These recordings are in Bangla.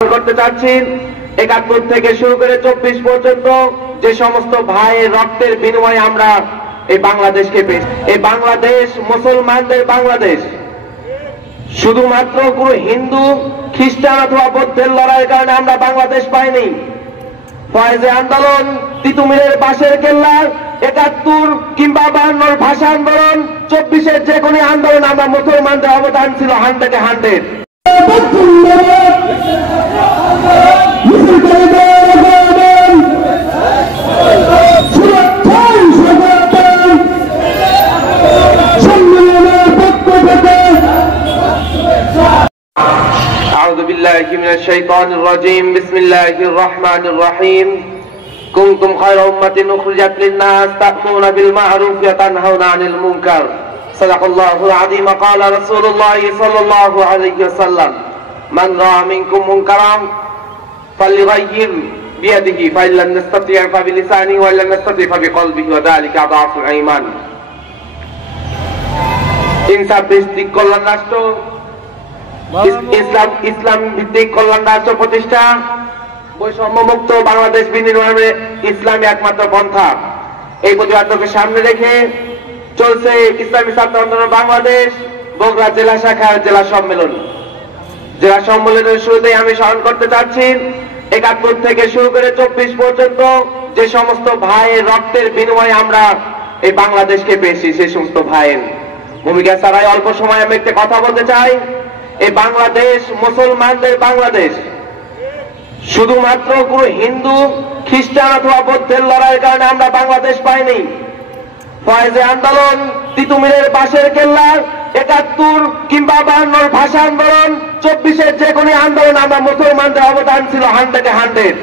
করতে চাচ্ছি ৭১ থেকে শুরু করে ২৪ পর্যন্ত যে সমস্ত ভাইয়ের রক্তের বিনিময়ে আমরা এই বাংলাদেশকে পেয়েছি। এই বাংলাদেশ মুসলমানদের বাংলাদেশ, শুধুমাত্র কোনো হিন্দু খ্রিস্টান অথবা বৌদ্ধের লড়াইয়ের কারণে আমরা বাংলাদেশ পাইনি। ফয়েজে আন্দোলন, তিতুমিরের বাঁশের কেল্লা, ৭১ কিংবা ৫২ ভাষা আন্দোলন, ২৪-এর যে কোনো আন্দোলন আমরা মুসলমানদের অবদান ছিল 100-এ 100। أعوذ بالله من الشيطان الرجيم بسم الله الرحمن الرحيم كنتم خير أمة أخرجت للناس تأمرون بالمعروف وتنهون عن المنكر صدق الله العظيم قال رسول الله صلى الله عليه وسلم من رأى منكم منكرا فليغير بيده فإن لم يستطع فبلسانه وإن لم يستطع فبقلبه وذلك أضعف الإيمان। ইনসাফ ভিত্তিক কল্যাণ রাষ্ট্র, ইসলাম ভিত্তিক কল্যাণ রাষ্ট্র প্রতিষ্ঠা, বৈষম্য মুক্ত বাংলাদেশ বিনির্মাণে ইসলামী একমাত্র পন্থা। এই প্রতিবাদকে সামনে রেখে চলছে ইসলামী ছাত্র আন্দোলন বাংলাদেশ বগুড়া জেলা শাখার জেলা সম্মেলন। জেলা সম্মেলনের শুরুতেই আমি স্মরণ করতে চাচ্ছি ৭১ থেকে শুরু করে ২৪ পর্যন্ত যে সমস্ত ভাইয়ের রক্তের বিনিময়ে আমরা এই বাংলাদেশকে পেয়েছি, সেই সমস্ত ভাইয়ের ভূমিকা ছাড়াই অল্প সময় আমি একটা কথা বলতে চাই। এই বাংলাদেশ মুসলমানদের বাংলাদেশ, শুধুমাত্র কোনো হিন্দু খ্রিস্টান অথবা বৌদ্ধের লড়াইয়ের কারণে আমরা বাংলাদেশ পাইনি। ফয়েজে আন্দোলন, তিতুমিরের বাঁশের কেল্লা, ৭১ কিংবা ৫২ ভাষা আন্দোলন, ২৪-এর যে কোনো আন্দোলন আমরা মুসলমানদের অবদান ছিল 100-এ 100।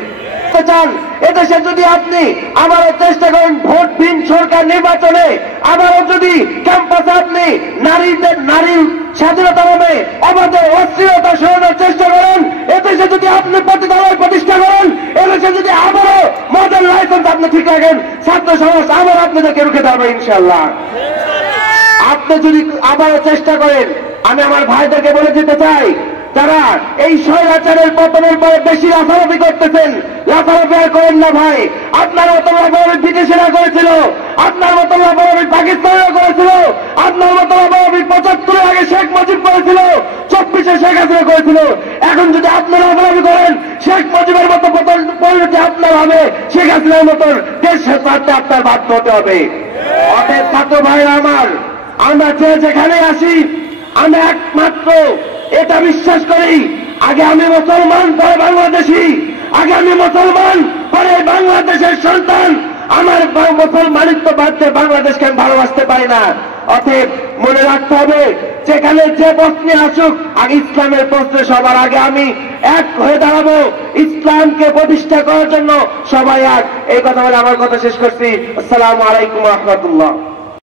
চান এদেশে যদি আপনি আবারও চেষ্টা করেন ভোটবিহীন সরকার নির্বাচনে, আবারও যদি ক্যাম্পাসে আপনি নারীর স্বাধীনতা নামে আমাদের অস্থিরতা সরানোর চেষ্টা করেন, এদেশে যদি আপনি পতিতালয় প্রতিষ্ঠা করেন, এদেশে যদি আবারও মদের লাইসেন্স আপনি ঠিক রাখেন, ছাত্র সমাজ আবার আপনাদেরকে রুখে দেবে ইনশাল্লাহ। আপনি যদি আবারও চেষ্টা করেন, আমি আমার ভাইদেরকে বলে দিতে চাই, যারা এই স্বৈরাচারের পতনের পরে বেশি লাফালাফি করতেছেন, লাফালাফি আর করেন না ভাই। আপনার মতো লাফালাফি বিদেশিরা করেছিল, আপনার মতো লাফালাফি পাকিস্তানেরা করেছিল, আপনার মতো লাফালাফি ৭৫ আগে শেখ মুজিব করেছিল, ২৪-এ শেখ হাসিনা করেছিল। এখন যদি আপনারা লাফালাফি করেন, শেখ মুজিবের মতো পরিণতি আপনার হবে, শেখ হাসিনার মতন দেশ স্বার্থে আপনার বাধ্য হতে হবে। অতএব ছাত্র ভাইরা আমার, আমরা যে যেখানে আসি, আমরা একমাত্র এটা বিশ্বাস করি, আগে আমি মুসলমান পরে বাংলাদেশি, আগে আমি মুসলমান পরে বাংলাদেশের সন্তান। আমার মুসলমানিত্ব বাদে বাংলাদেশকে আমি ভালোবাসতে পারি না। অতএব মনে রাখতে হবে, যেখানে যে প্রশ্নে আসুক, আগে ইসলামের প্রশ্নে সবার আগে আমি এক হয়ে দাঁড়াবো, ইসলামকে প্রতিষ্ঠা করার জন্য সবাই এক। এই কথা বলে আমার কথা শেষ করছি। আসসালামু আলাইকুম ওয়া রাহমাতুল্লাহ।